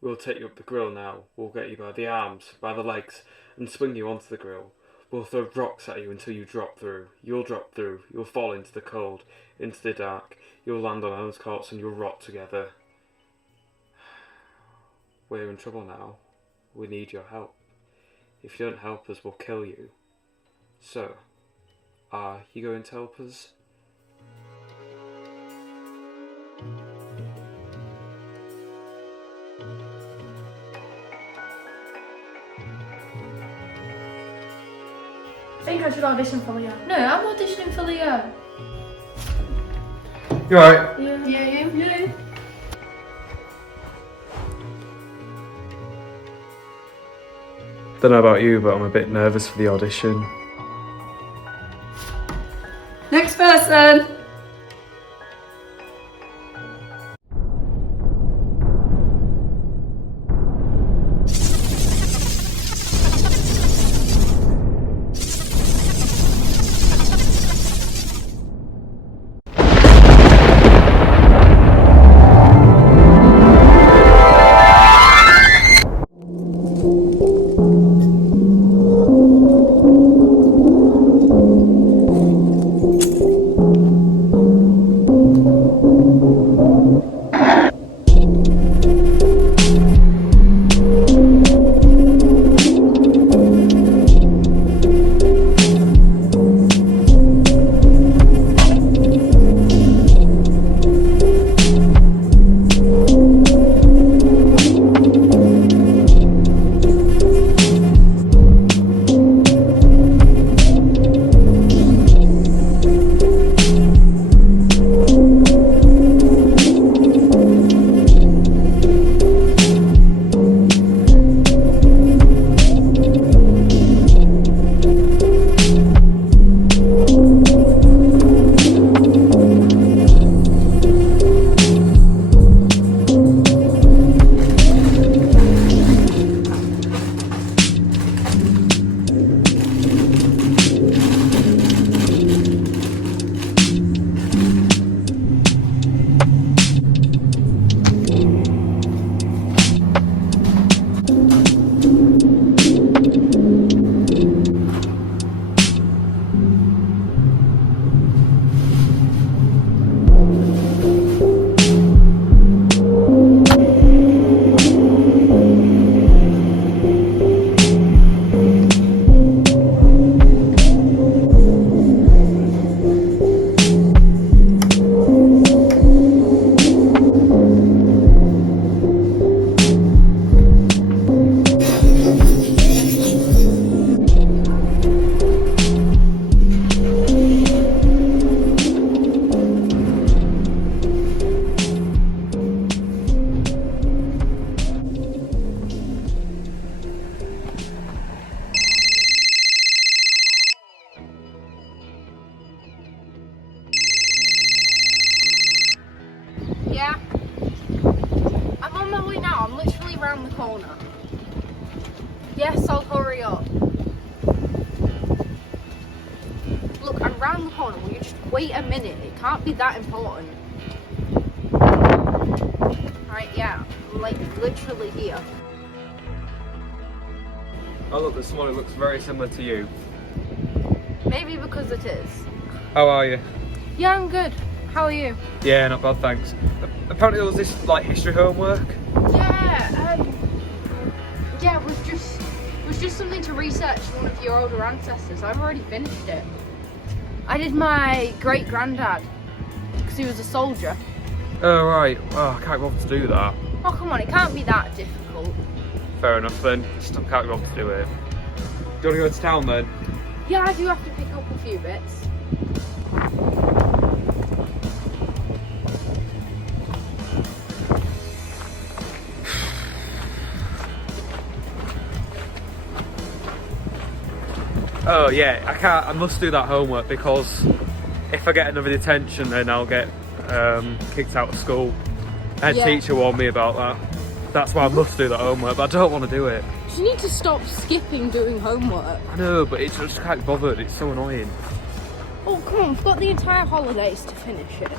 We'll take you up the grill now. We'll get you by the arms, by the legs, and swing you onto the grill. We'll throw rocks at you until you drop through. You'll drop through. You'll fall into the cold, into the dark. You'll land on those cots and you'll rot together. We're in trouble now. We need your help. If you don't help us, we'll kill you. So, are you going to help us? I think I should audition for Leo. No, I'm auditioning for Leo. You alright? Yeah. Yeah. Don't know about you, but I'm a bit nervous for the audition. Next person. Yeah. I'm on my way now. I'm literally around the corner. Yes, I'll hurry up. Look, I'm round the corner. Will you just wait a minute? It can't be that important. Right, yeah. I'm like literally here. Oh look, there's someone who looks very similar to you. Maybe because it is. How are you? Yeah, I'm good. How are you? Yeah, not bad, thanks. Apparently there was this, like, history homework. Yeah, it was just something to research one of your older ancestors. I've already finished it. I did my great-granddad, because he was a soldier. Oh, right. Oh, I can't be bothered to do that. Oh, come on, it can't be that difficult. Fair enough then. Just can't be bothered to do it. Do you want to go to town then? Yeah, I do have to pick up a few bits. Oh yeah, I must do that homework because if I get another detention then I'll get kicked out of school. Head teacher warned me about that. That's why I must do that homework, but I don't want to do it. You need to stop skipping doing homework. I know, but it's just can't be bothered, it's so annoying. Oh, come on, we've got the entire holidays to finish it.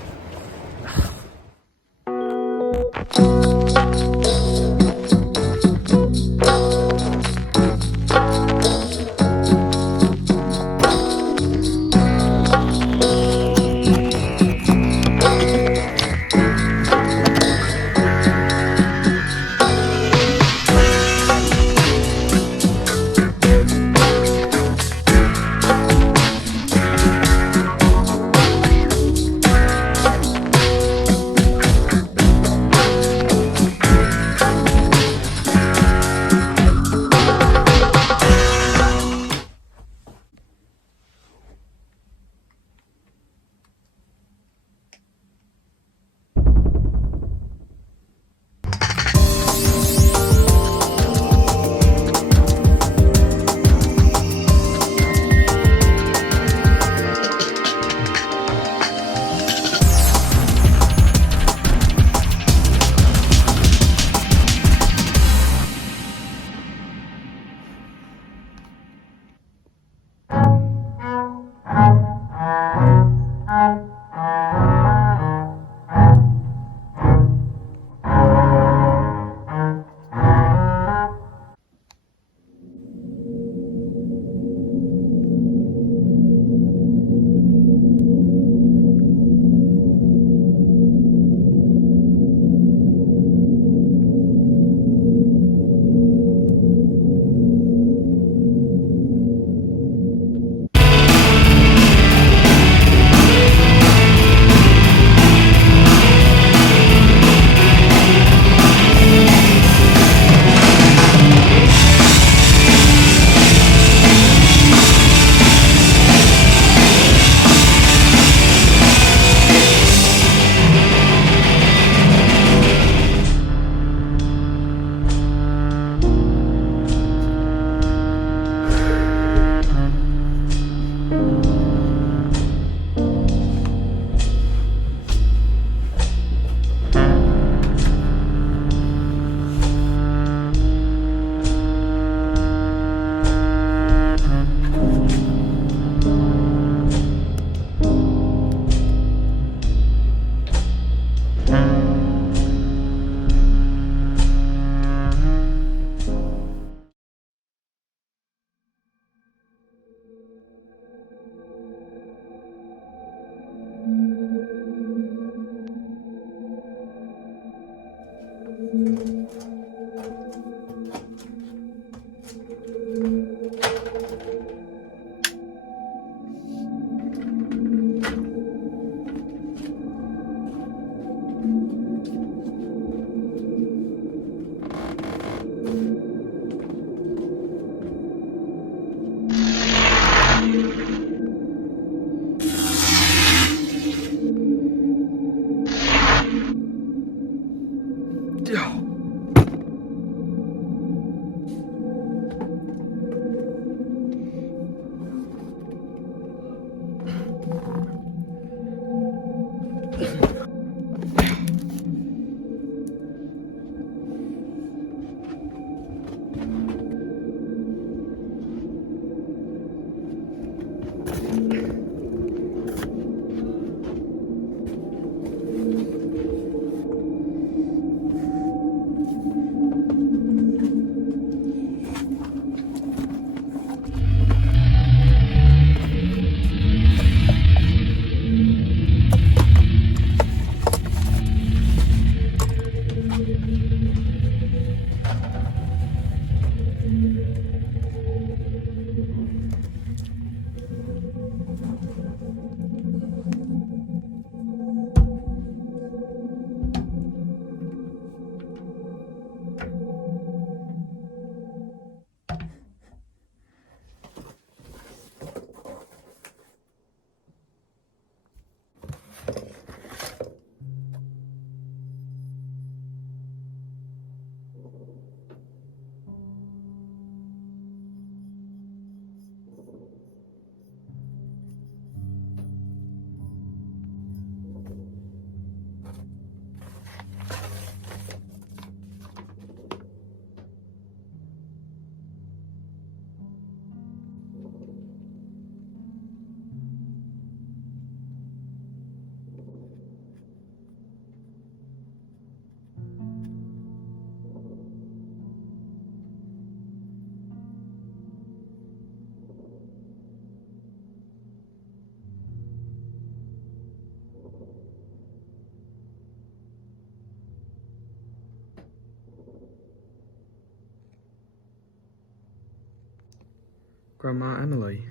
Grandma Emily,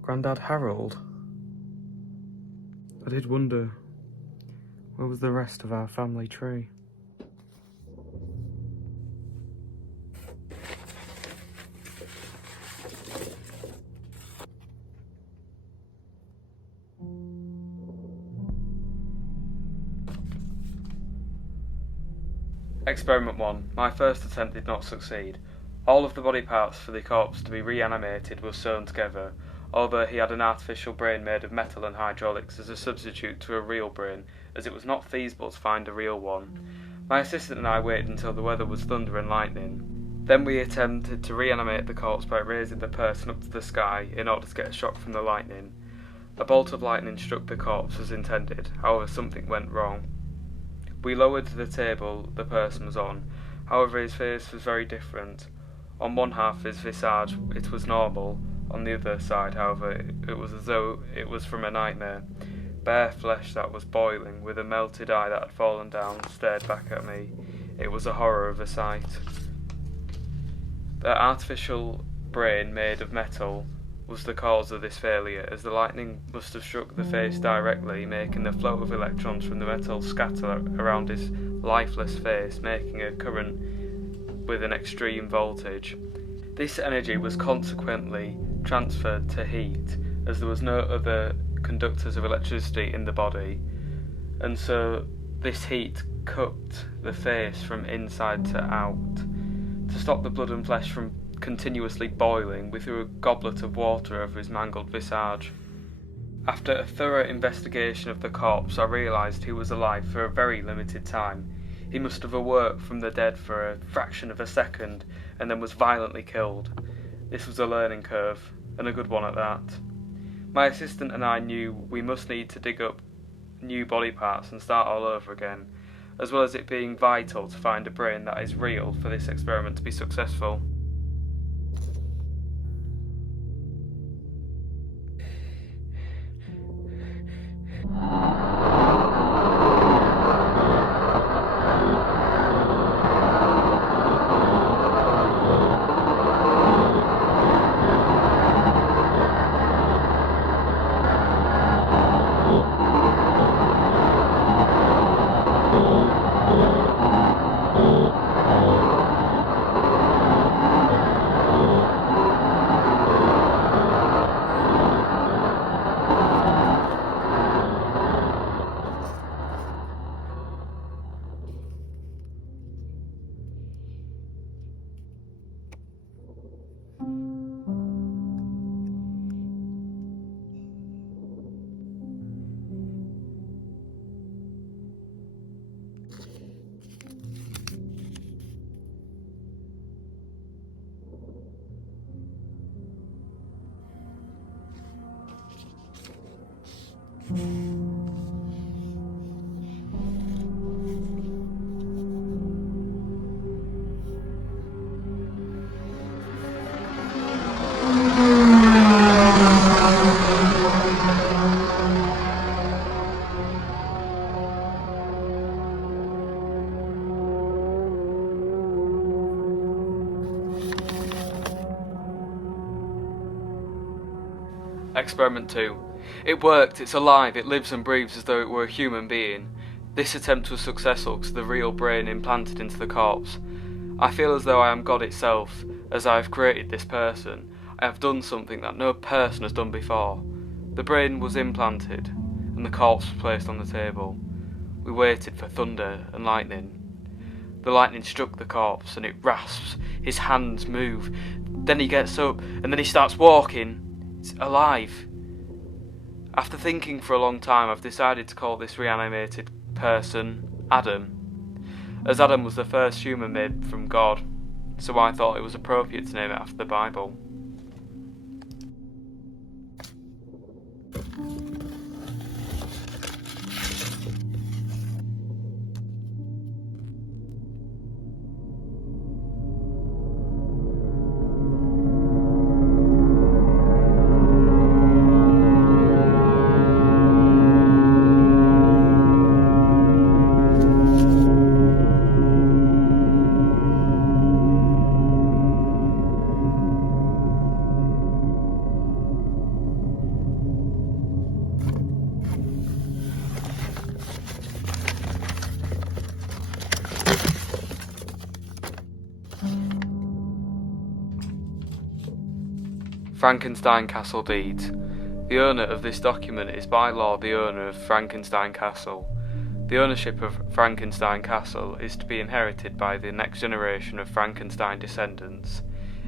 Grandad Harold. I did wonder, where was the rest of our family tree? Experiment 1. My first attempt did not succeed. All of the body parts for the corpse to be reanimated were sewn together, although he had an artificial brain made of metal and hydraulics as a substitute to a real brain, as it was not feasible to find a real one. My assistant and I waited until the weather was thunder and lightning. Then we attempted to reanimate the corpse by raising the person up to the sky in order to get a shock from the lightning. A bolt of lightning struck the corpse as intended, however something went wrong. We lowered the table the person was on, however his face was very different. On one half of his visage it was normal, on the other side, however, it was as though it was from a nightmare. Bare flesh that was boiling, with a melted eye that had fallen down, stared back at me. It was a horror of a sight. The artificial brain made of metal was the cause of this failure, as the lightning must have struck the face directly, making the flow of electrons from the metal scatter around his lifeless face, making a current with an extreme voltage. This energy was consequently transferred to heat, as there was no other conductors of electricity in the body, and so this heat cooked the face from inside to out. To stop the blood and flesh from continuously boiling, we threw a goblet of water over his mangled visage. After a thorough investigation of the corpse, I realised he was alive for a very limited time. He must have awoke from the dead for a fraction of a second, and then was violently killed. This was a learning curve, and a good one at that. My assistant and I knew we must need to dig up new body parts and start all over again, as well as it being vital to find a brain that is real for this experiment to be successful. Experiment 2. It worked, it's alive, it lives and breathes as though it were a human being. This attempt was successful because the real brain implanted into the corpse. I feel as though I am God itself, as I have created this person. I have done something that no person has done before. The brain was implanted, and the corpse was placed on the table. We waited for thunder and lightning. The lightning struck the corpse, and it rasps. His hands move. Then he gets up, and then he starts walking. It's alive. After thinking for a long time, I've decided to call this reanimated person Adam, as Adam was the first human made from God, so I thought it was appropriate to name it after the Bible. Frankenstein Castle Deeds. The owner of this document is by law the owner of Frankenstein Castle. The ownership of Frankenstein Castle is to be inherited by the next generation of Frankenstein descendants.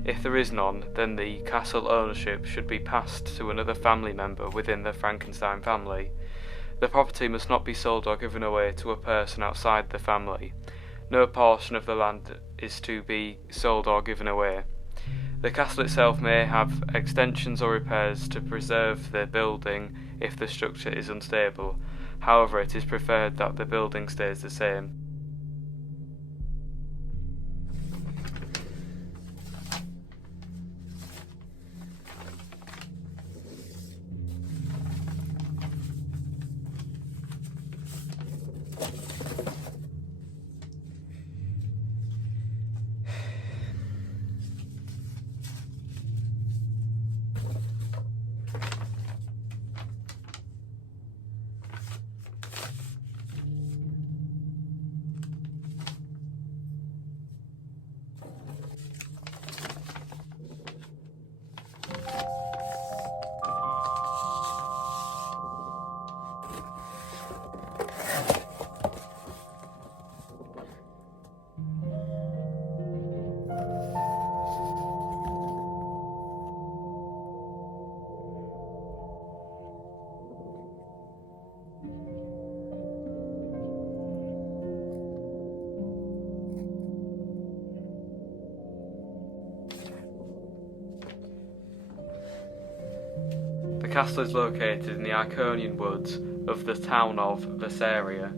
If there is none, then the castle ownership should be passed to another family member within the Frankenstein family. The property must not be sold or given away to a person outside the family. No portion of the land is to be sold or given away. The castle itself may have extensions or repairs to preserve the building if the structure is unstable. However, it is preferred that the building stays the same. The castle is located in the Iconian woods of the town of Vesseria.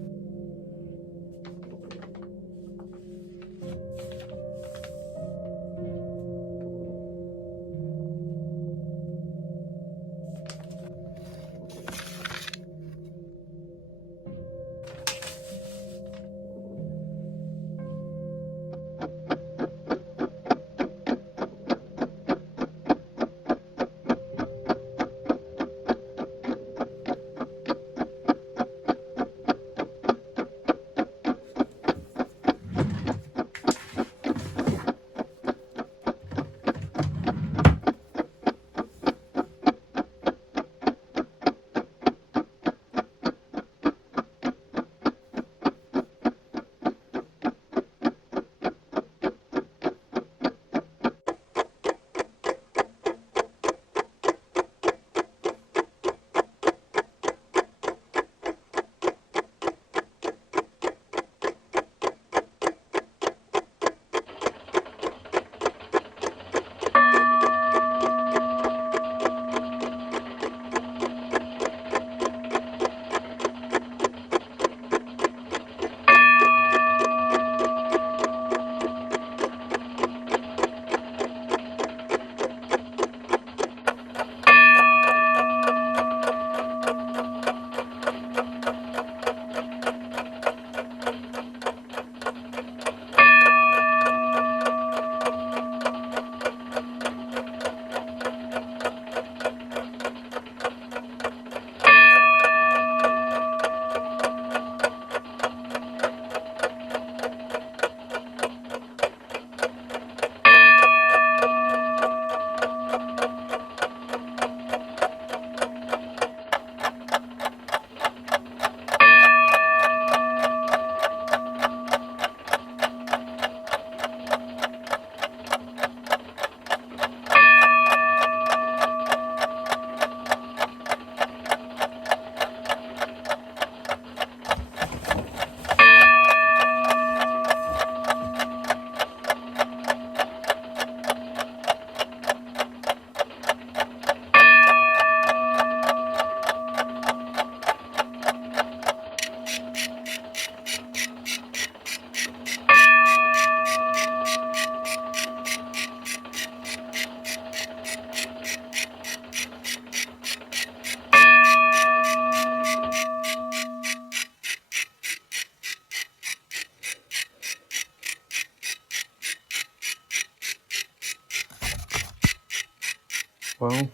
Well,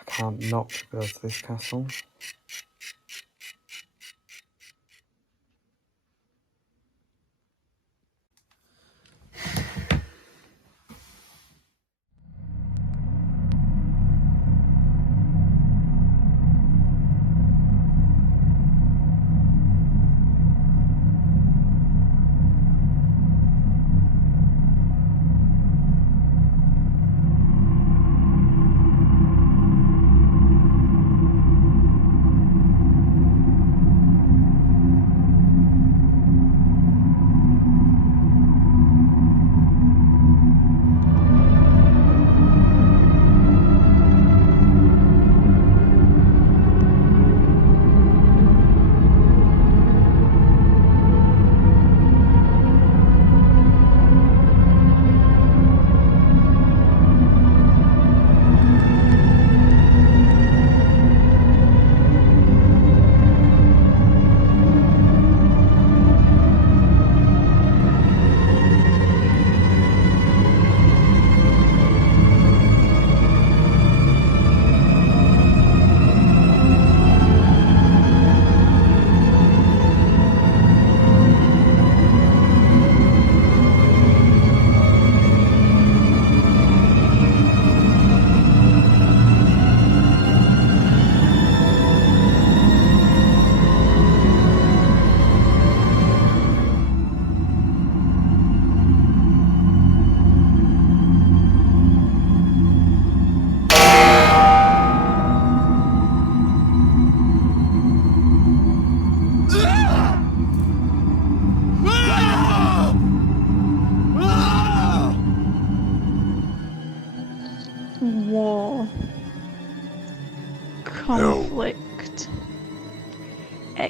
I can't not go to this castle.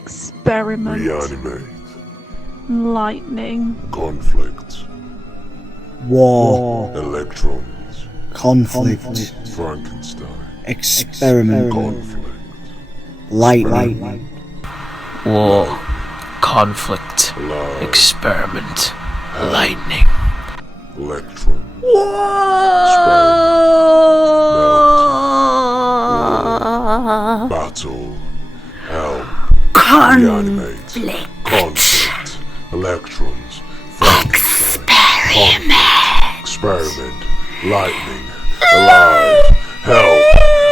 Experiment. Reanimate. Lightning. Conflict. War. Electrons. Conflict. Frankenstein. Experiment. Conflict. Lightning. War, conflict, Alive. experiment, lightning. Electron. Battle. Help. Reanimate. Conflict. Electrons. Frankenstein. Experiment. Lightning. Alive. Help.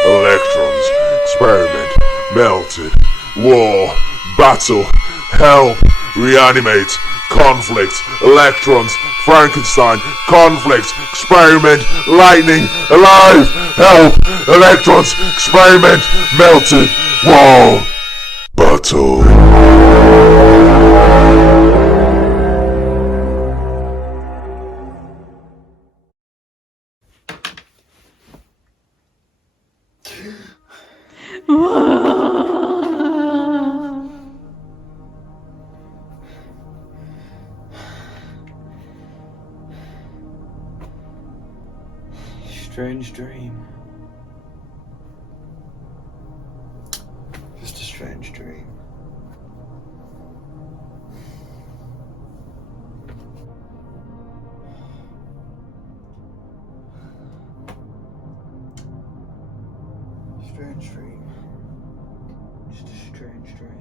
Electrons. Experiment. Melted. War. Battle. Help. Reanimate. Conflict. Electrons. Frankenstein. Conflict. Experiment. Lightning. Alive. Help. Electrons. Experiment. Melted. War. Battle. Strange dream. Just a strange dream. Strange dream. Just a strange dream.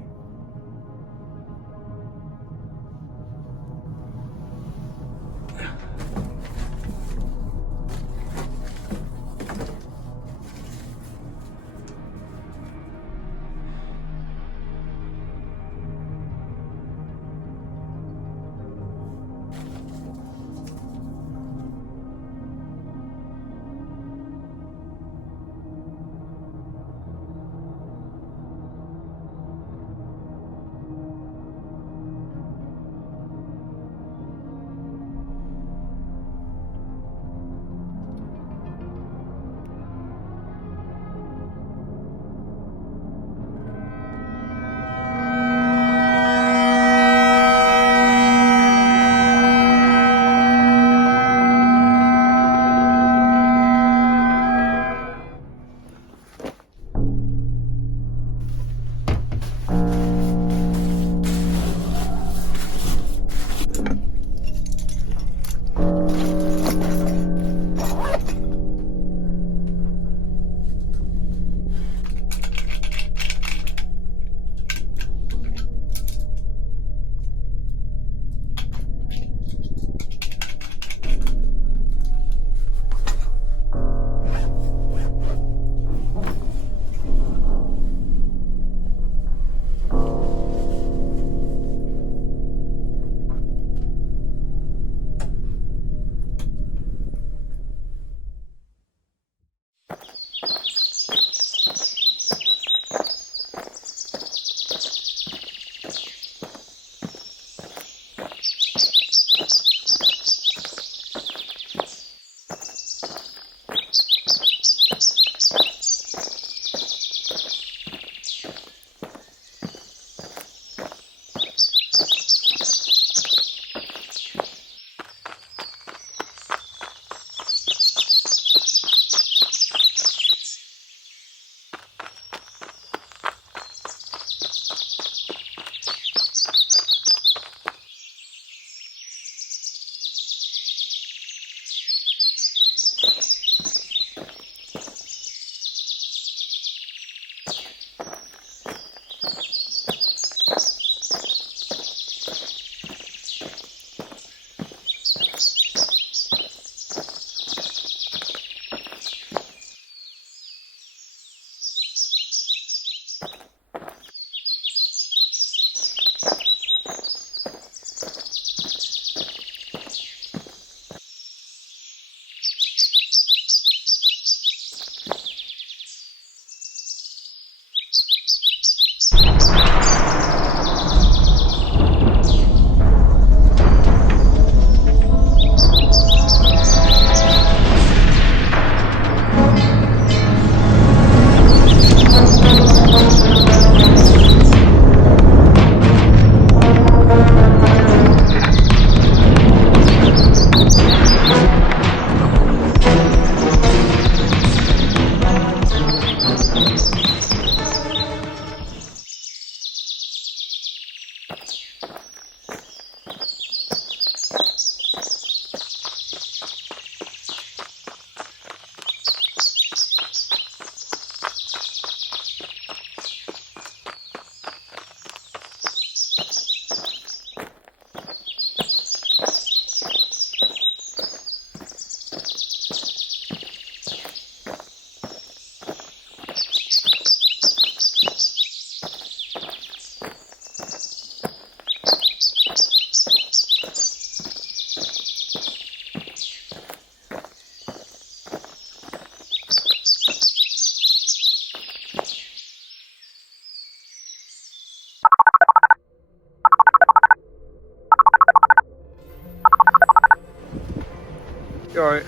You alright?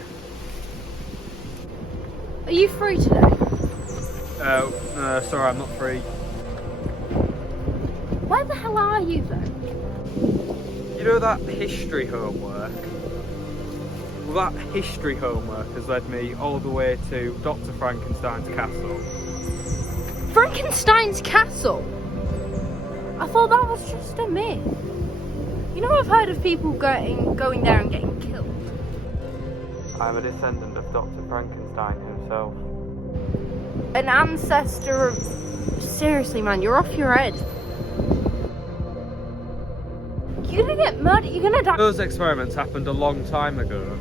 Are you free today? Sorry, I'm not free. Where the hell are you then? You know that history homework? Well, that history homework has led me all the way to Dr Frankenstein's castle. Frankenstein's castle? I thought that was just a myth. You know, I've heard of people going there and getting killed. I'm a descendant of Dr Frankenstein himself. An ancestor of... Seriously, man, you're off your head. You're gonna get murdered, you're gonna die. Those experiments happened a long time ago.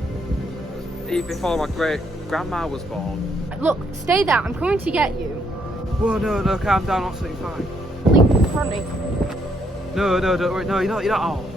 Before my great-grandma was born. Look, stay there, I'm coming to get you. Whoa, no, calm down, absolutely fine. Please, running. No, don't worry, no, you're not, oh.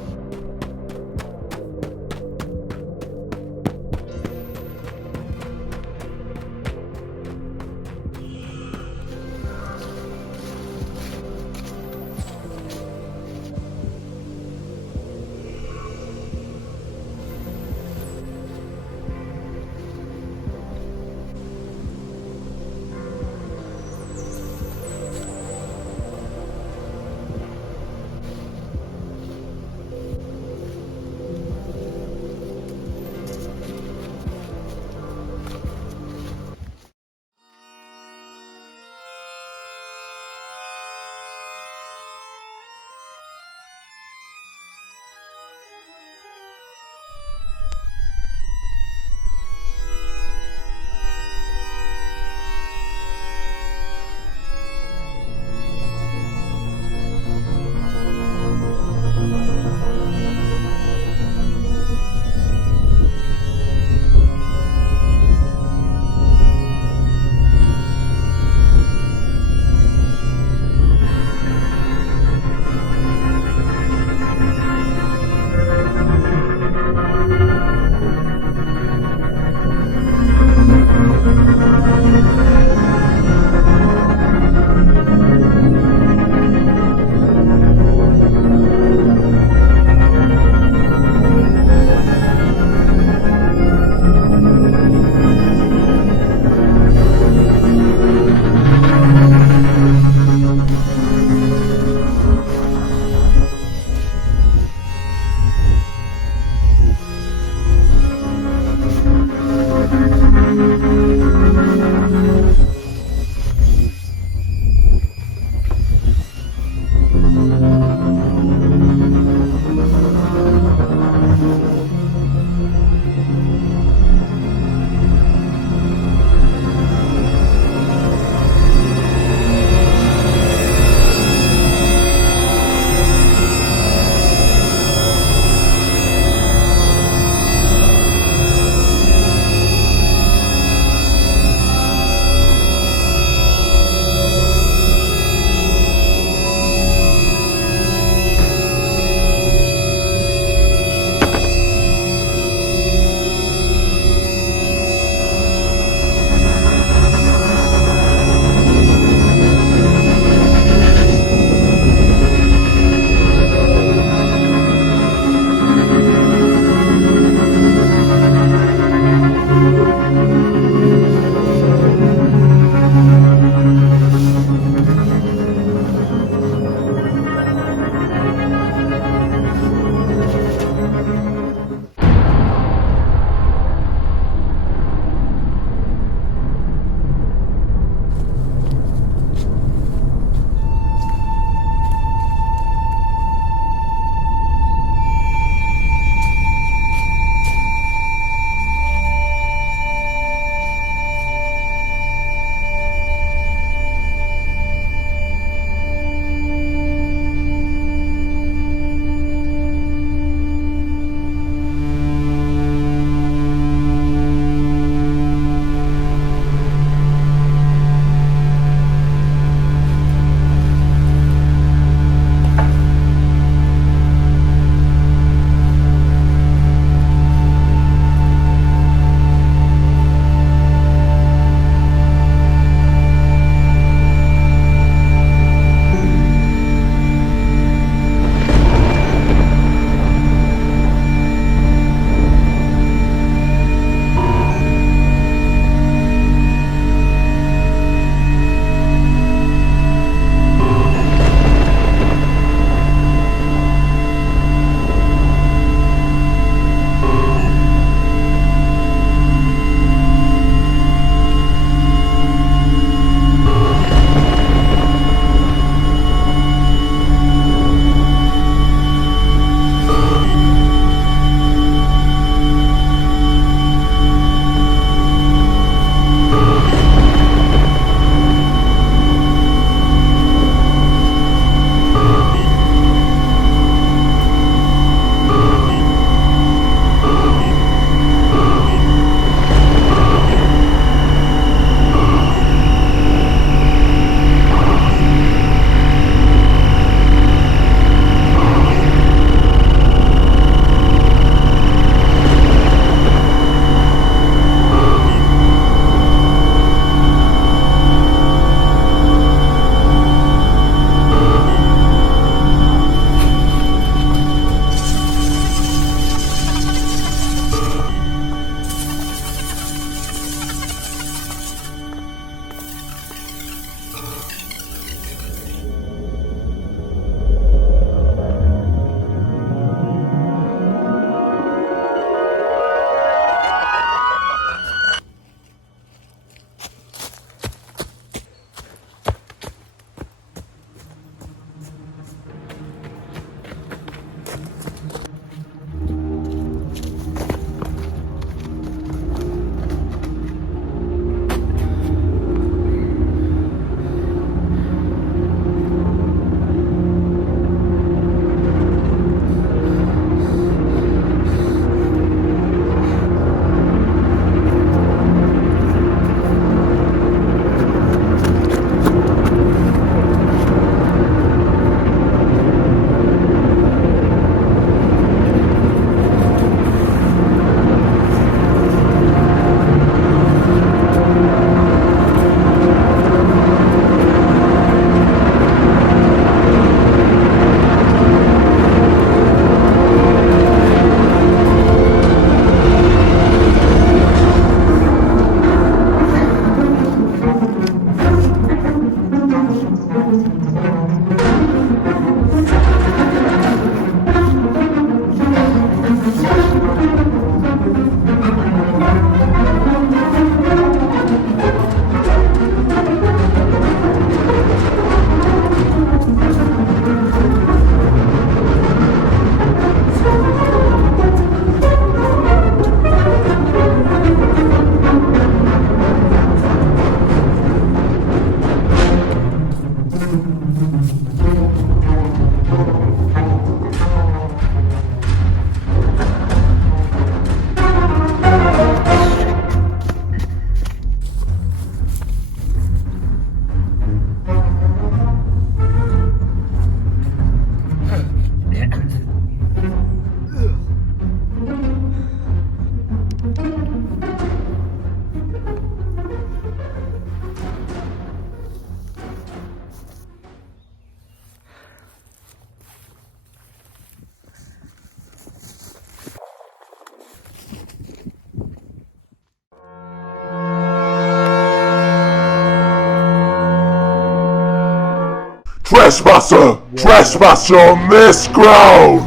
Trespasser! Trespasser on this ground!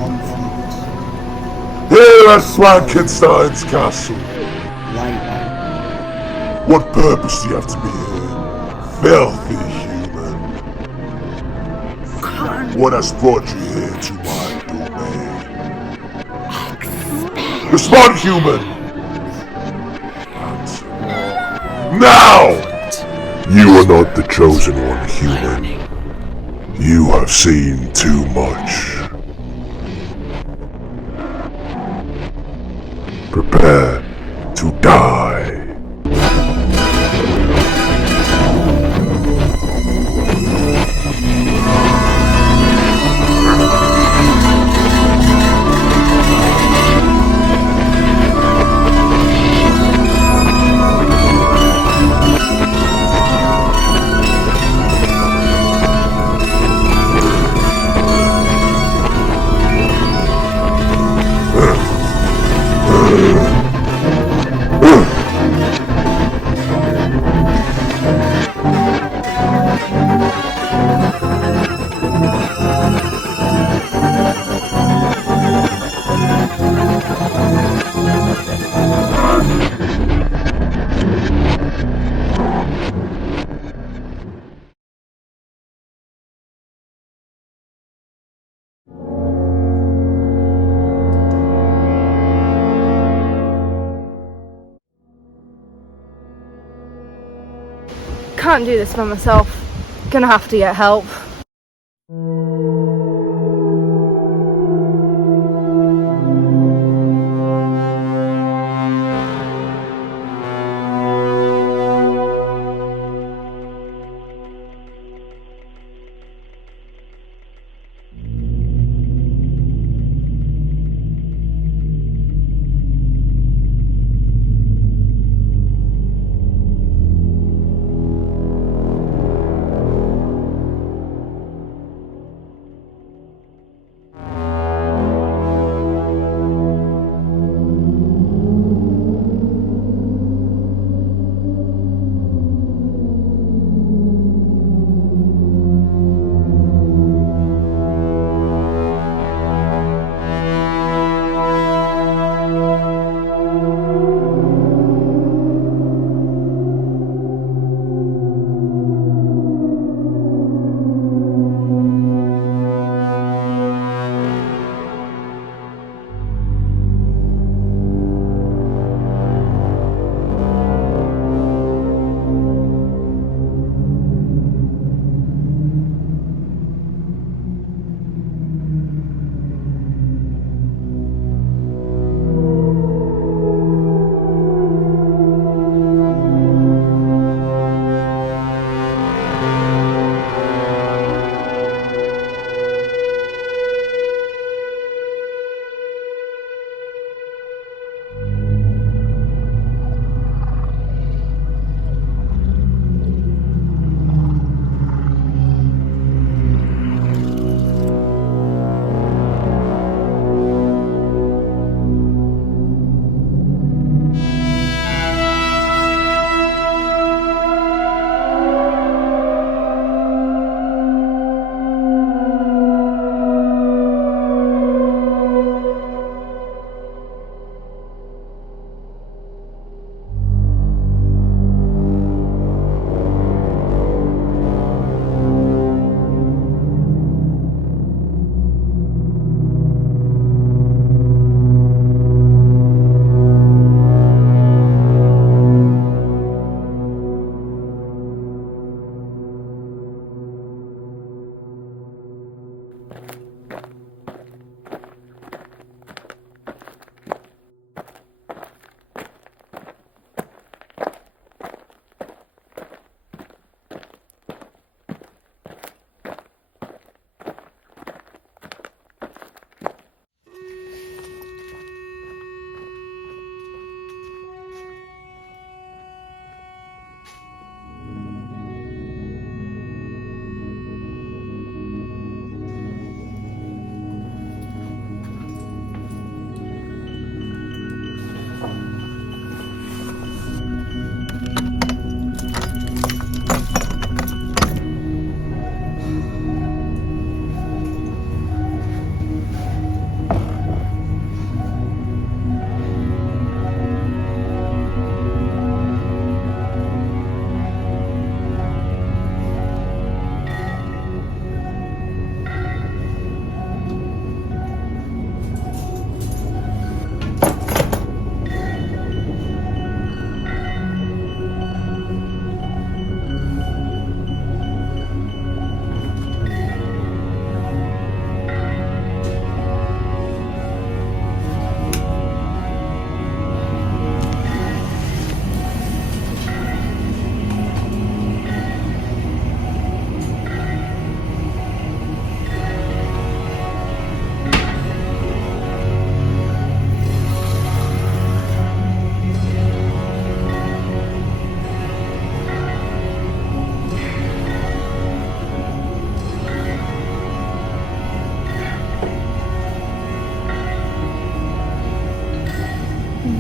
Here at Frankenstein's castle. Lightning. What purpose do you have to be here? Filthy human. What has brought you here to my domain? Respond, human! Answer. Now! You are not the chosen one, human. You have seen too much. Prepare to die. Can't do this by myself. Gonna have to get help.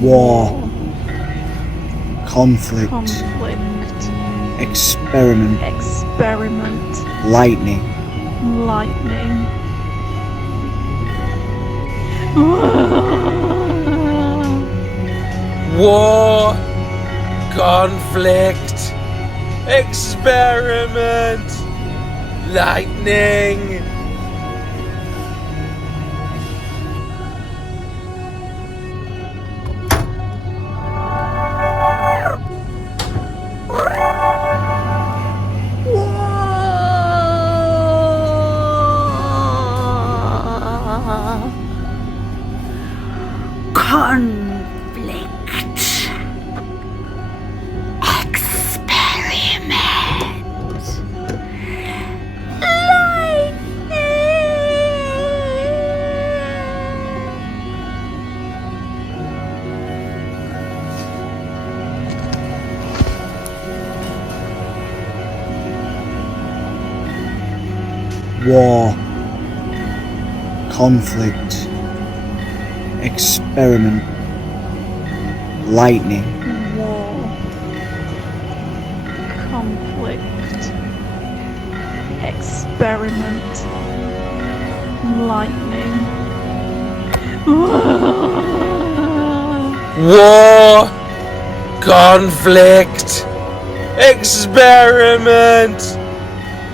War. Conflict. Conflict. Experiment. Experiment. Lightning. Lightning. War, conflict, experiment, lightning. Conflict. Experiment. War. Conflict. Experiment. Lightning. War. Conflict. Experiment. Lightning. War, conflict, experiment,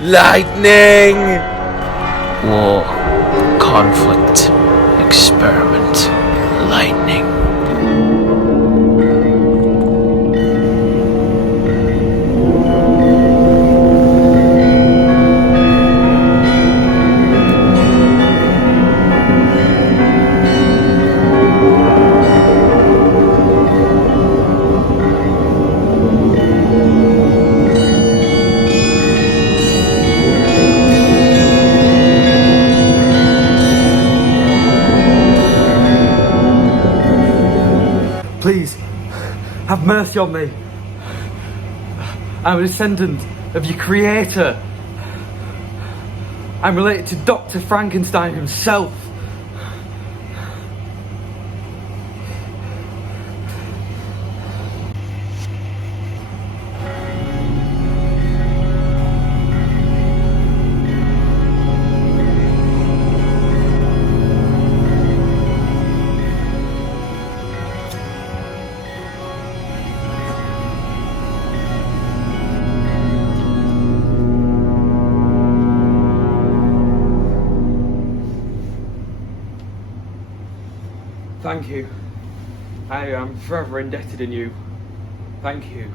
lightning. War, conflict, experiment, lightning. Please, have mercy on me. I'm a descendant of your creator. I'm related to Dr. Frankenstein himself. Thank you. I am forever indebted in you. Thank you.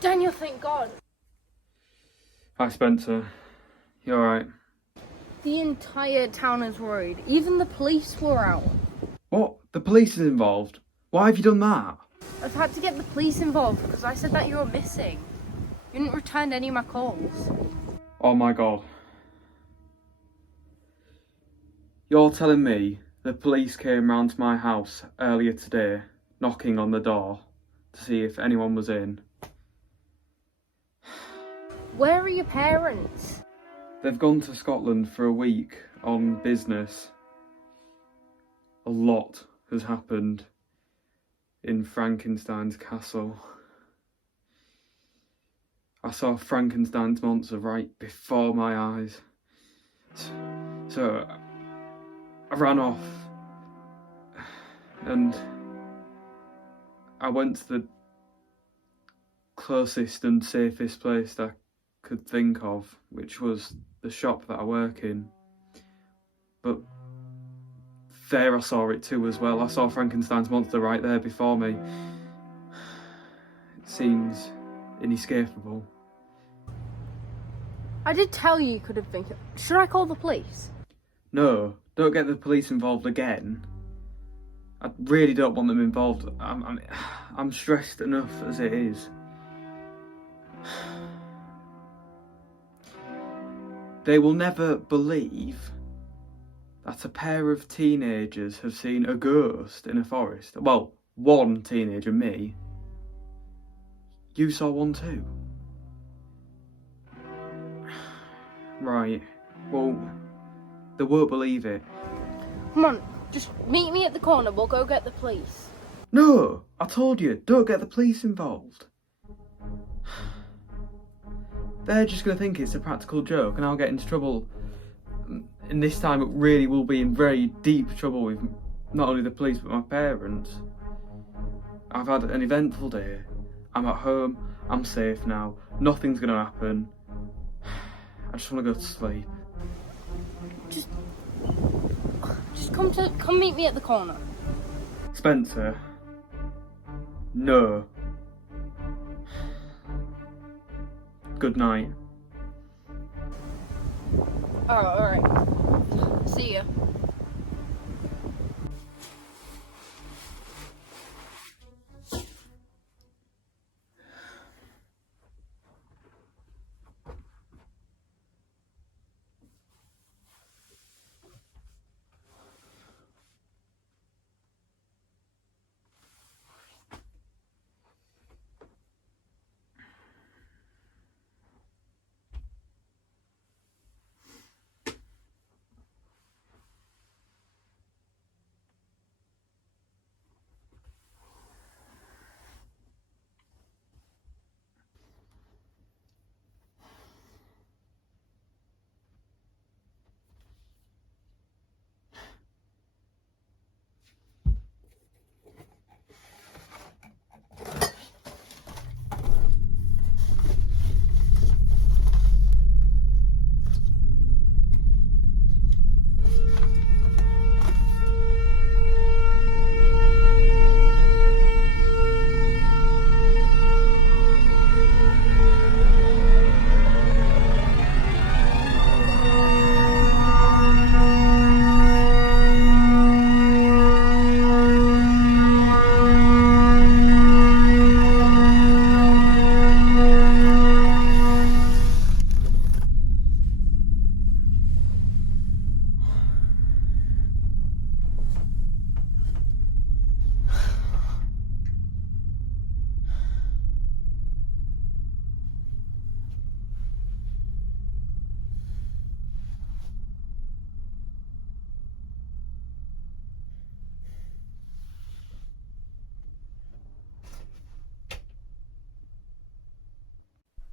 Daniel, thank God. Hi Spencer. You alright? The entire town is worried. Even the police were out. What? The police is involved? Why have you done that? I've had to get the police involved because I said that you were missing. You didn't return any of my calls. Oh my god. You're telling me the police came round to my house earlier today, knocking on the door to see if anyone was in? Where are your parents? They've gone to Scotland for a week on business. A lot has happened in Frankenstein's castle. I saw Frankenstein's monster right before my eyes. So I ran off and I went to the closest and safest place that I could think of, which was the shop that I work in. But there I saw it too as well. I saw Frankenstein's monster right there before me. It seems inescapable. I did tell you could have been. Should I call the police? No, don't get the police involved again. I really don't want them involved. I'm stressed enough as it is. They will never believe that a pair of teenagers have seen a ghost in a forest. Well, one teenager, me. You saw one too. Right, well, they won't believe it. Come on, just meet me at the corner. We'll go get the police. No, I told you, don't get the police involved. They're just going to think it's a practical joke and I'll get into trouble. And this time it really will be in very deep trouble with not only the police but my parents. I've had an eventful day. I'm at home, I'm safe now, nothing's going to happen. I just want to go to sleep. Just come meet me at the corner. Spencer. No. Good night. Oh, alright. See ya.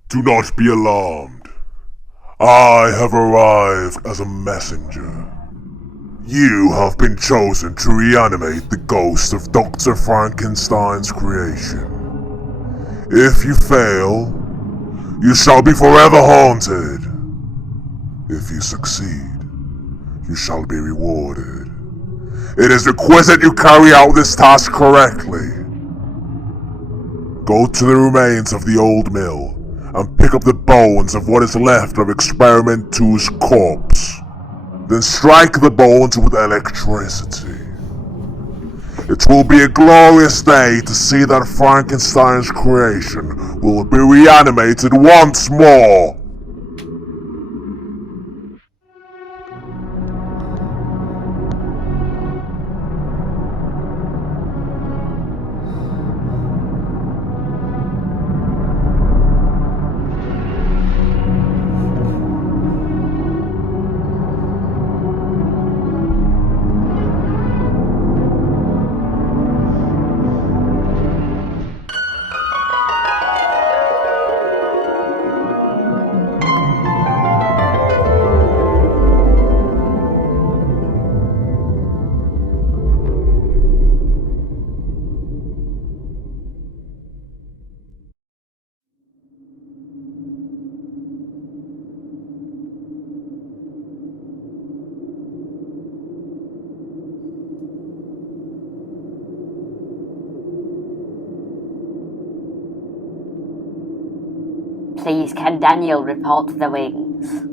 Do not be alarmed. I have arrived as a messenger. You have been chosen to reanimate the ghost of Dr. Frankenstein's creation. If you fail, you shall be forever haunted. If you succeed, you shall be rewarded. It is requisite you carry out this task correctly. Go to the remains of the old mill and pick up the bones of what is left of Experiment 2's corpse. Then strike the bones with electricity. It will be a glorious day to see that Frankenstein's creation will be reanimated once more. Please, can Daniel report the wings?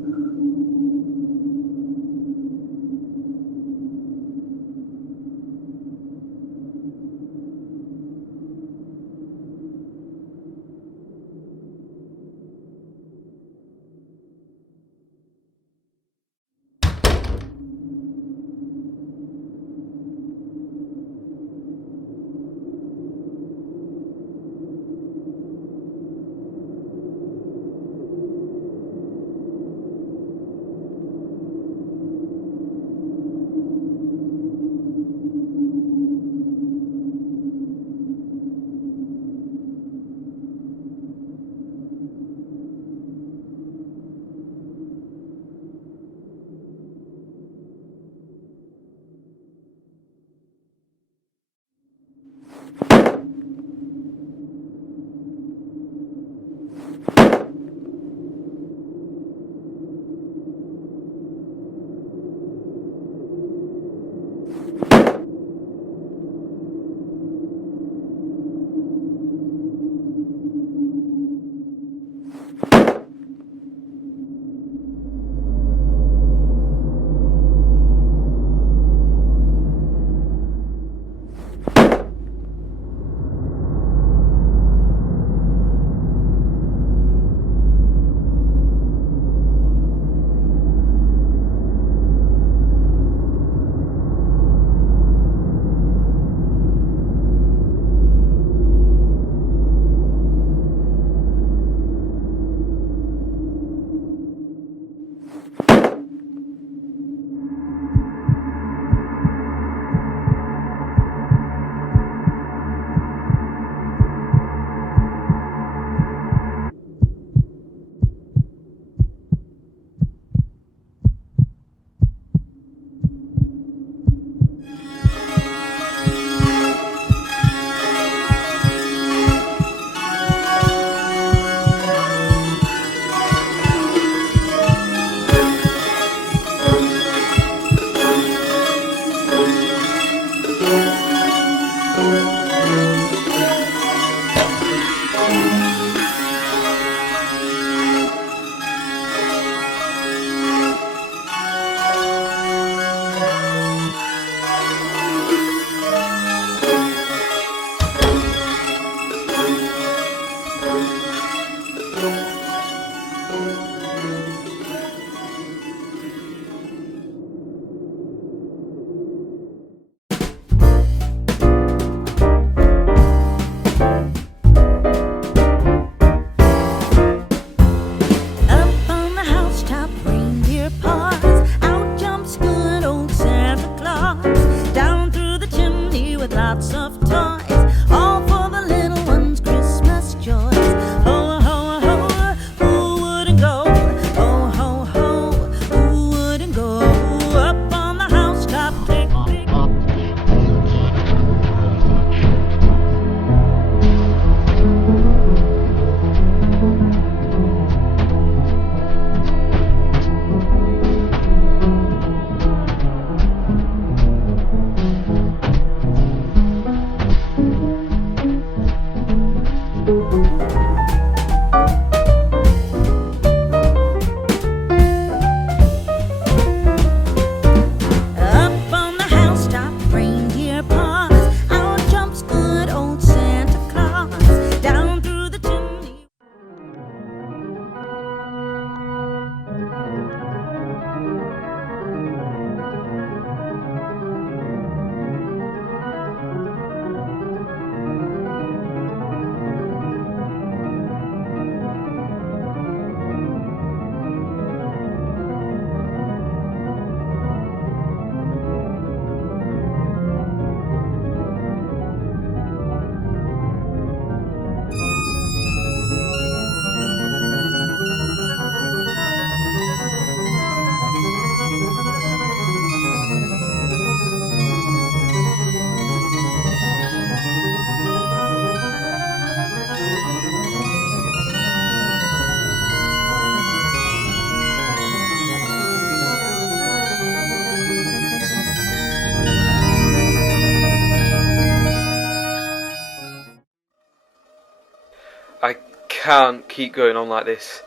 can't keep going on like this,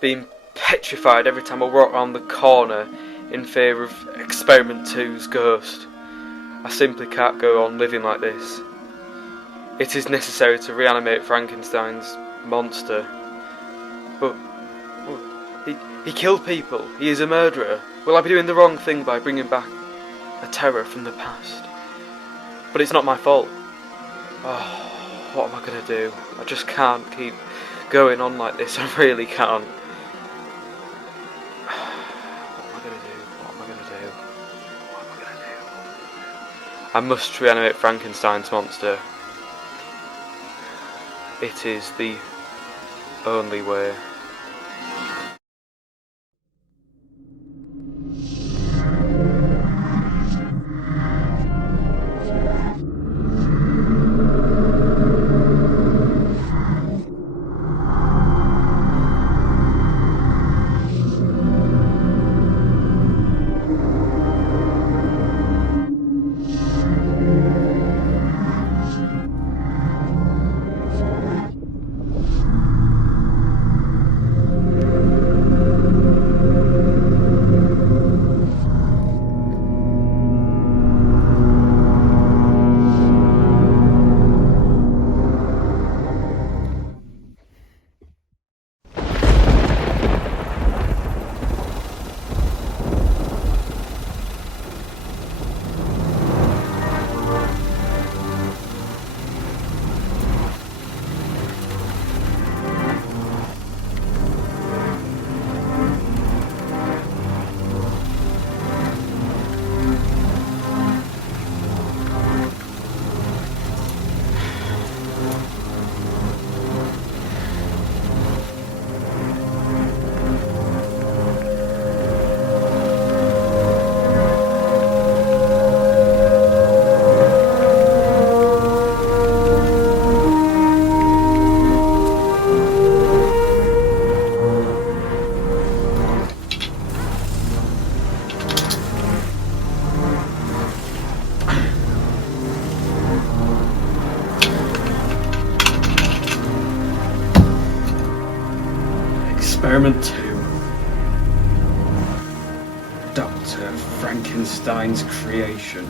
being petrified every time I walk around the corner in fear of Experiment 2's ghost. I simply can't go on living like this. It is necessary to reanimate Frankenstein's monster. But he killed people. He is a murderer. Will I be doing the wrong thing by bringing back a terror from the past? But it's not my fault. Oh, what am I going to do? I just can't keep going on like this. I really can't. What am I going to do? What am I going to do? What am I going to do? I must reanimate Frankenstein's monster. It is the only way. Experiment 2. Dr. Frankenstein's creation.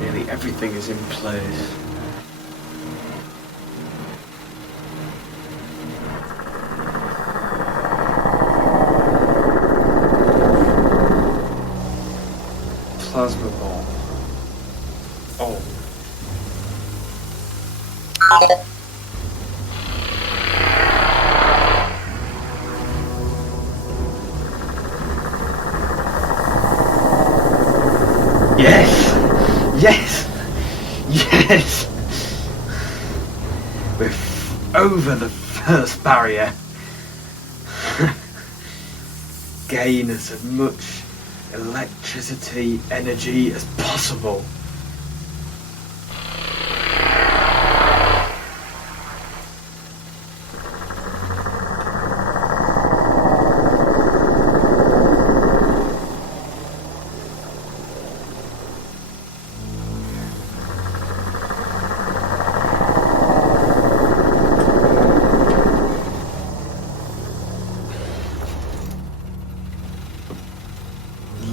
Nearly everything is in place. Plasma ball. Oh. Yes! Yes! Yes! We're over the first barrier. Gain as much electricity energy as possible.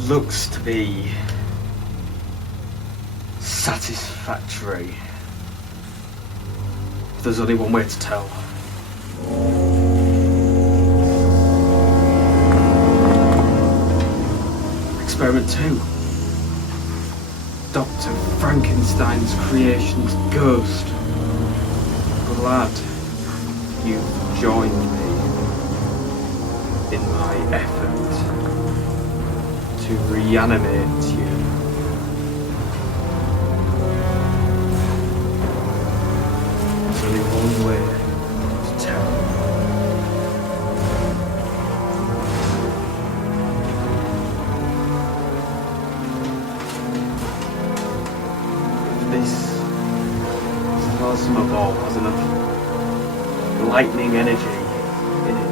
Looks to be satisfactory. There's only one way to tell. Experiment 2. Dr. Frankenstein's creation's ghost. Glad you've joined me in my effort to reanimate you. There's only one way to tell. If this plasma ball has enough lightning energy in it,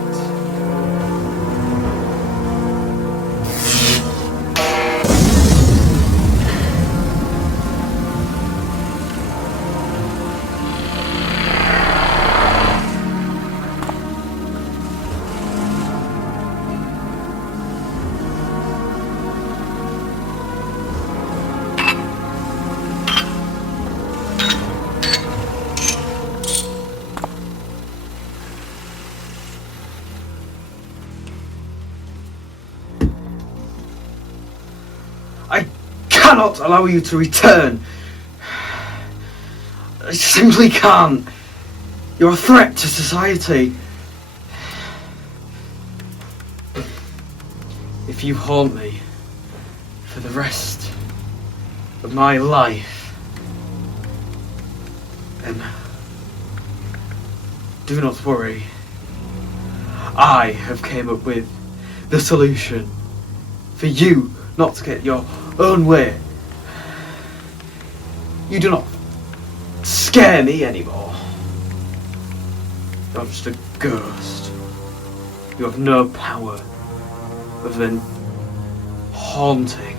I cannot allow you to return. I simply can't. You're a threat to society. If you haunt me for the rest of my life, then do not worry. I have came up with the solution for you not to get your own way. You do not scare me anymore. You're just a ghost. You have no power other than haunting.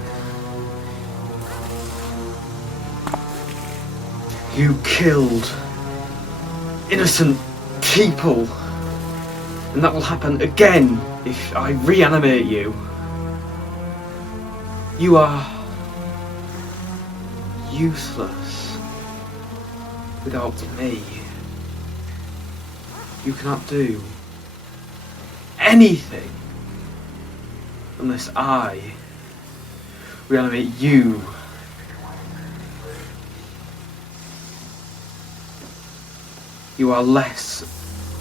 You killed innocent people, and that will happen again if I reanimate you. You are useless without me. You cannot do anything unless I reanimate you. You are less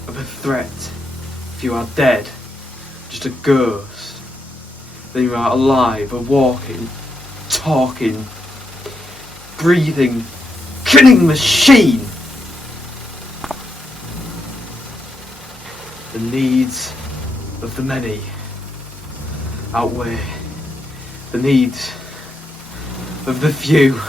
of a threat if you are dead, just a ghost, than you are alive, a walking, talking, breathing, killing machine. The needs of the many outweigh the needs of the few.